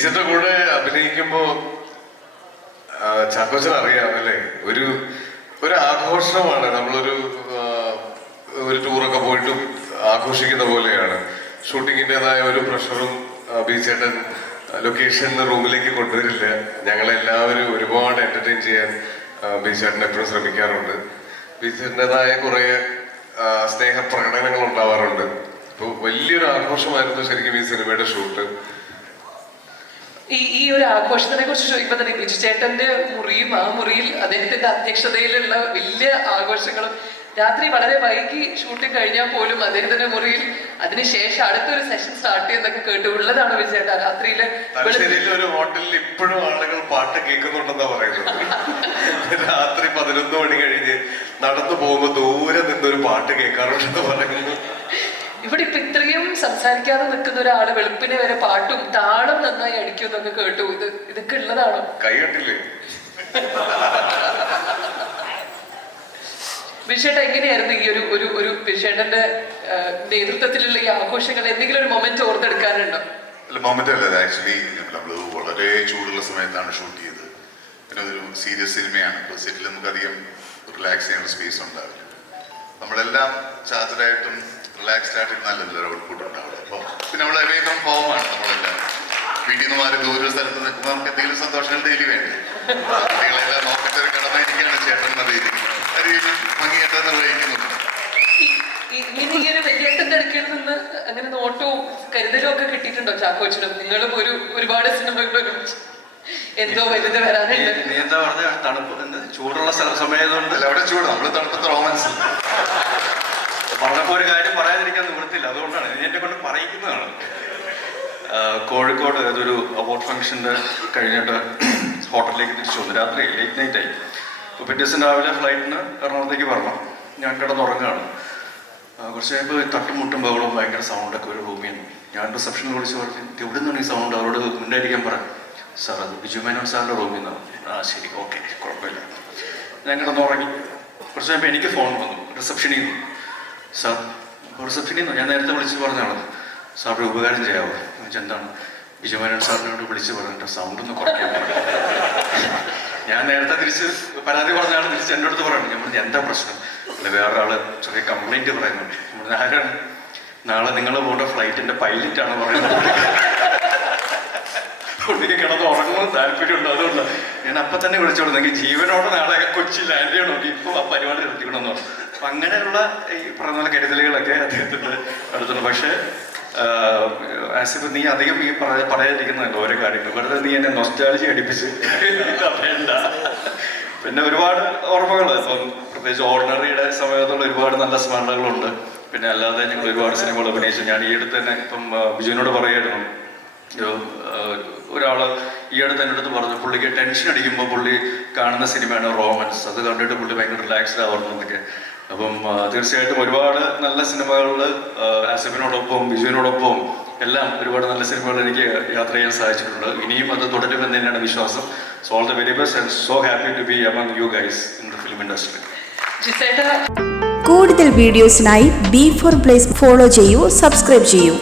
ബീച്ചന്റെ കൂടെ അഭിനയിക്കുമ്പോ ചാക്കോച്ചൻ അറിയാം അല്ലേ? ഒരു ഒരു ആഘോഷമാണ്. നമ്മളൊരു ഒരു ടൂറൊക്കെ പോയിട്ടും ആഘോഷിക്കുന്ന പോലെയാണ്. ഷൂട്ടിങ്ങിന്റെതായ ഒരു പ്രഷറും ബീച്ചേട്ടൻ ലൊക്കേഷൻ റൂമിലേക്ക് കൊണ്ടുവരില്ല. ഞങ്ങളെല്ലാവരും ഒരുപാട് എന്റർടൈൻ ചെയ്യാൻ ബീച്ചേട്ടൻ എപ്പോഴും ശ്രമിക്കാറുണ്ട്. ബീച്ചേട്ടന്റെതായ കുറെ സ്നേഹപ്രകടനങ്ങൾ ഉണ്ടാവാറുണ്ട്. അപ്പോൾ വലിയൊരു ആഘോഷമായിരുന്നു ശരിക്കും ഈ സിനിമയുടെ ഷൂട്ട്. ഈ ഈ ഒരു ആഘോഷത്തിനെ കുറിച്ച് ചോദിക്കുമ്പോൾ തന്നെ ബിജു ചേട്ടന്റെ മുറിയും ആ മുറിയിൽ അദ്ദേഹത്തിന്റെ അധ്യക്ഷതയിലുള്ള വലിയ ആഘോഷങ്ങളും രാത്രി വളരെ വൈകി ഷൂട്ടിംഗ് കഴിഞ്ഞാൽ പോലും അദ്ദേഹത്തിന്റെ മുറിയിൽ അതിനുശേഷം അടുത്തൊരു സെഷൻ സ്റ്റാർട്ട് ചെയ്യുന്നൊക്കെ കേട്ടു ഉള്ളതാണ് ബിജു ചേട്ടാ. രാത്രിയിൽ ഒരു ഹോട്ടലിൽ ഇപ്പോഴും ആളുകൾ പാട്ട് കേൾക്കുന്നുണ്ടെന്നാ പറയുന്നത്. രാത്രി പതിനൊന്ന് മണി കഴിഞ്ഞ് നടന്നു പോകുമ്പോ ദൂരെ നിന്നൊരു പാട്ട് കേൾക്കാറുണ്ടെന്ന് പറയുന്നു ഇവിടെ ഇപ്പൊ ഇത്രയും സംസാരിക്കാതെ നിൽക്കുന്ന ഒരാൾ വെളുപ്പിനെ വരെ പാട്ടും താളം നന്നായി അടിക്കും എന്നൊക്കെ കേട്ടു. ഇത് ഇതൊക്കെ ഉള്ളതാണോ? കൈ വിഷേട്ട എങ്ങനെയായിരുന്നു ഈ ഒരു ഒരു ഒരു വിഷേട്ടന്റെ നേതൃത്വത്തിലുള്ള ഈ ആഘോഷങ്ങൾ? എന്തെങ്കിലും ഒരു മൊമെന്റ് ഓർത്തെടുക്കാനുണ്ടോ? അല്ല മൊമെന്റ് അല്ല. ആക്ച്വലി നമ്മൾ വളരെ ചൂടുള്ള സമയത്താണ് ഷൂട്ട് ചെയ്തത്. പിന്നെ അതൊരു സീരിയസ് സിനിമയാണ് ഇപ്പോൾ സെറ്റിൽ നമുക്കധികം റിലാക്സ് ചെയ്യാനുള്ള സ്പേസ് ഉണ്ടാവില്ല. നമ്മളെല്ലാം ചാർജറായിട്ടും റിലാക്സ്ഡ് ആയിട്ടും ഒരു ഔട്ട്പുട്ട് ഉണ്ടാവും അപ്പോൾ പിന്നെ നമ്മൾ അവേ ഫ്രം ഹോമാണ് നമ്മളെല്ലാം. വീട്ടിൽ നിന്ന് മാറി ദൂര സ്ഥലത്ത് നിൽക്കുമ്പോൾ നമുക്ക് എന്തെങ്കിലും സന്തോഷങ്ങൾ ഡെയിലി വേണ്ടേ? കുട്ടികളെല്ലാം നോക്കിയിട്ട് ഒരു കടമ എനിക്കാണ് ചേട്ടൻ അറിയിരിക്കുന്നത് അതിന് ഭംഗിയായിട്ട് നിർവഹിക്കുന്നുണ്ട് അങ്ങനെ നോട്ടവും കരുതലും ഒക്കെ കിട്ടിയിട്ടുണ്ടോ ചാക്കോച്ചനും? നിങ്ങളും ഒരു ഒരുപാട് സിനിമകളും എന്തോ വലുത് വരാനുണ്ട് നീ എന്താ പറഞ്ഞ? തണുപ്പ് ചൂടുള്ള അല്ല അവിടെ ചൂട്. നമ്മൾ തണുപ്പത്ത് റോമൻസ് പറയാതിരിക്കാൻ നിവൃത്തില്ല അതുകൊണ്ടാണ് എന്നെ കൊണ്ട് പറയിക്കുന്നതാണ്. കോഴിക്കോട് അതൊരു അവാർഡ് ഫംഗ്ഷന്റെ കഴിഞ്ഞിട്ട് ഹോട്ടലിലേക്ക് തിരിച്ചു വന്നു. രാത്രി ലേറ്റ് നൈറ്റ് ആയി. അപ്പോൾ പിറ്റേ ദിവസം രാവിലെ ഫ്ലൈറ്റിന് എറണാകുളത്തേക്ക് വരണം. ഞാൻ കിടന്നുറങ്ങുകയാണ്. കുറച്ച് കഴിയുമ്പോൾ തട്ടുമുട്ടും ബഹളവും ഭയങ്കര സൗണ്ടൊക്കെ ഒരു നിന്ന് ഞാൻ റിസപ്ഷനിൽ വിളിച്ച് പറഞ്ഞു എവിടെ നിന്നാണ് ഈ സൗണ്ട് അവരോട് മുണ്ടായിരിക്കാൻ പറ. സാർ അത് ബിജു മേനോൻ സാറിന്റെ റൂമിൽ നിന്നാണ്. ആ ശരി. ഓക്കെ. കുഴപ്പമില്ല. ഞാൻ കിടന്നുറങ്ങി. കുറച്ച് കഴിയുമ്പോൾ എനിക്ക് ഫോൺ വന്നു. റിസപ്ഷനിൽ നിന്ന് സാർ റിസപ്ഷനിൽ ഞാൻ നേരത്തെ വിളിച്ച് പറഞ്ഞാണ് സാറിന് ഉപകാരം ചെയ്യാവോ? എന്താണ് ബിജു മേനോൻ സാറിനോട് വിളിച്ച് പറഞ്ഞിട്ട് സൗണ്ട് ഒന്ന് കുറയ്ക്കാൻ ഞാൻ നേരത്തെ തിരിച്ച് പരാതി പറഞ്ഞാണ് തിരിച്ച് എന്റെ അടുത്ത് പറയുന്നത് പറഞ്ഞു എന്താ പ്രശ്നം? അല്ല വേറൊരാൾ ചെറിയ കംപ്ലൈന്റ് പറയുന്നുണ്ട്. ഞാൻ ആരാണ്? നാളെ നിങ്ങൾ പോകേണ്ട ഫ്ലൈറ്റിന്റെ പൈലറ്റ് ആണ് പറയുന്നത് പുള്ളിക്ക് കിടന്ന് ഉറങ്ങുന്നത് താല്പര്യമുണ്ട് അതുകൊണ്ട് ഞാൻ അപ്പൊ തന്നെ വിളിച്ചോളൂ. നിങ്ങൾക്ക് ജീവനോടെ നാളെ കൊച്ചി ലാൻഡ് ചെയ്യണോ? ഇപ്പൊ ആ പരിപാടി നിർത്തിക്കണമെന്ന് അപ്പൊ അങ്ങനെയുള്ള ഈ പറഞ്ഞ കരുതലുകളൊക്കെ അദ്ദേഹത്തിന്റെ അടുത്തുണ്ട്. പക്ഷേ ആസിഫ് നീ അധികം ഈ പറ- പറയാതിരിക്കുന്നതല്ല ഓരോ കാര്യങ്ങൾ വെറുതെ നീ എന്നെ നൊസ്റ്റാലജി അടിപ്പിച്ച് വേണ്ട പിന്നെ ഒരുപാട് ഓർമ്മകൾ. ഇപ്പം പ്രത്യേകിച്ച് ഓർഡിനറിയുടെ സമയത്തുള്ള ഒരുപാട് നല്ല സ്മരണകളുണ്ട്. പിന്നെ അല്ലാതെ ഞങ്ങൾ ഒരുപാട് സിനിമകൾ അഭിനയിച്ചു. ഞാൻ ഈ അടുത്ത് തന്നെ ഇപ്പം ബിജുവിനോട് പറയായിരുന്നു. ഒരാൾ ഈ അടുത്ത് എന്റെ അടുത്ത് പറഞ്ഞു പുള്ളിക്ക് ടെൻഷൻ അടിക്കുമ്പോൾ പുള്ളി കാണുന്ന സിനിമയാണ് റോമൻസ്. അത് കണ്ടിട്ട് പുള്ളി ഭയങ്കര റിലാക്സ്ഡ് ആവുന്നതൊക്കെ അപ്പം തീർച്ചയായിട്ടും ഒരുപാട് നല്ല സിനിമകളിൽ ആസിഫിനോടൊപ്പം ബിജുവിനോടൊപ്പം എല്ലാം ഒരുപാട് നല്ല സിനിമകൾ എനിക്ക് യാത്ര ചെയ്യാൻ സാധിച്ചിട്ടുണ്ട്. ഇനിയും അത് തുടരുമെന്ന് തന്നെയാണ് വിശ്വാസം. So all the very best and so happy to be among you guys in the film industry കൂടുതൽ വീഡിയോസിനായി ബി ഫോർ പ്ലേസ് ഫോളോ ചെയ്യൂ സബ്സ്ക്രൈബ് ചെയ്യൂ.